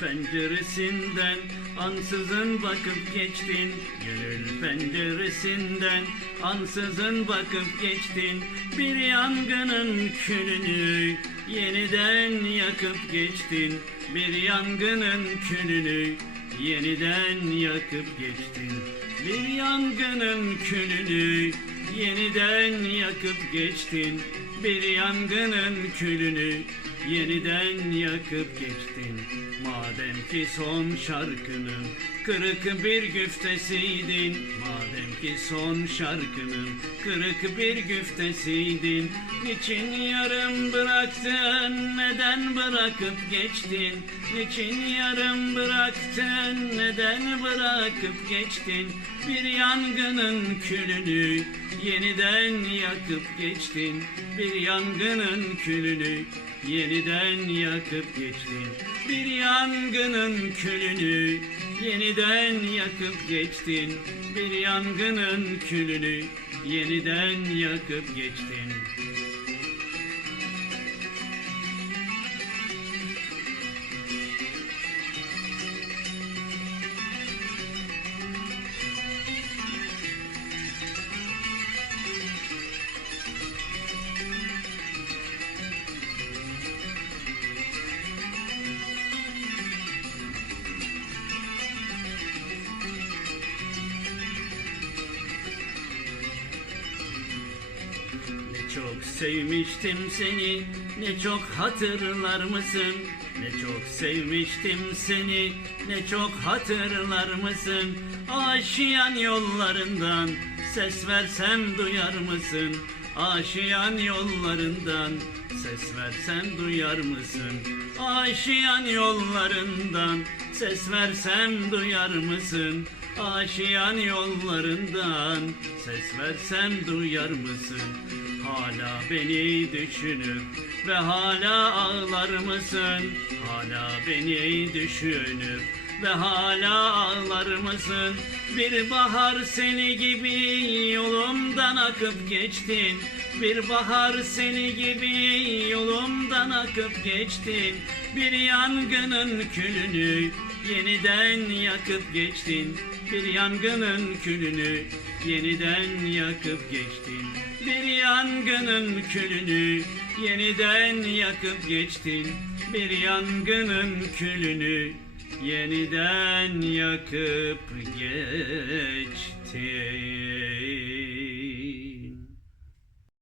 penceresinden ansızın bakıp geçtin. Gönül penceresinden ansızın bakıp geçtin. Bir yangının külünü yeniden yakıp geçtin. Bir yangının külünü yeniden yakıp geçtin. Bir yangının külünü yeniden yakıp geçtin Bir yangının külünü yeniden yakıp geçtin. Madem ki son şarkının kırık bir güftesiydin Madem ki son şarkının kırık bir güftesiydin Niçin yarım bıraktın neden bırakıp geçtin? Niçin yarım bıraktın neden bırakıp geçtin? Bir yangının külünü yeniden yakıp geçtin. Bir yangının külünü yeniden yakıp geçtin Bir yangının külünü yeniden yakıp geçtin Bir yangının külünü yeniden yakıp geçtin Ne çok sevmiştim seni, ne çok hatırlar mısın? Ne çok sevmiştim seni, ne çok hatırlar mısın? Aşiyan yollarından ses versem duyar mısın? Aşiyan yollarından ses versem duyar mısın? Aşiyan yollarından ses versem duyar mısın? Aşiyan yollarından ses versem duyar mısın? Hala beni düşünüp ve hala ağlar mısın? Hala beni düşünüp ve hala ağlar mısın? Bir bahar seni gibi yolumdan akıp geçtin. Bir bahar seni gibi yolumdan akıp geçtin. Bir yangının külünü yeniden yakıp geçtin. Bir yangının külünü yeniden yakıp geçtin. Bir yangının külünü yeniden yakıp geçtin. Bir yangının külünü yeniden yakıp geçtin.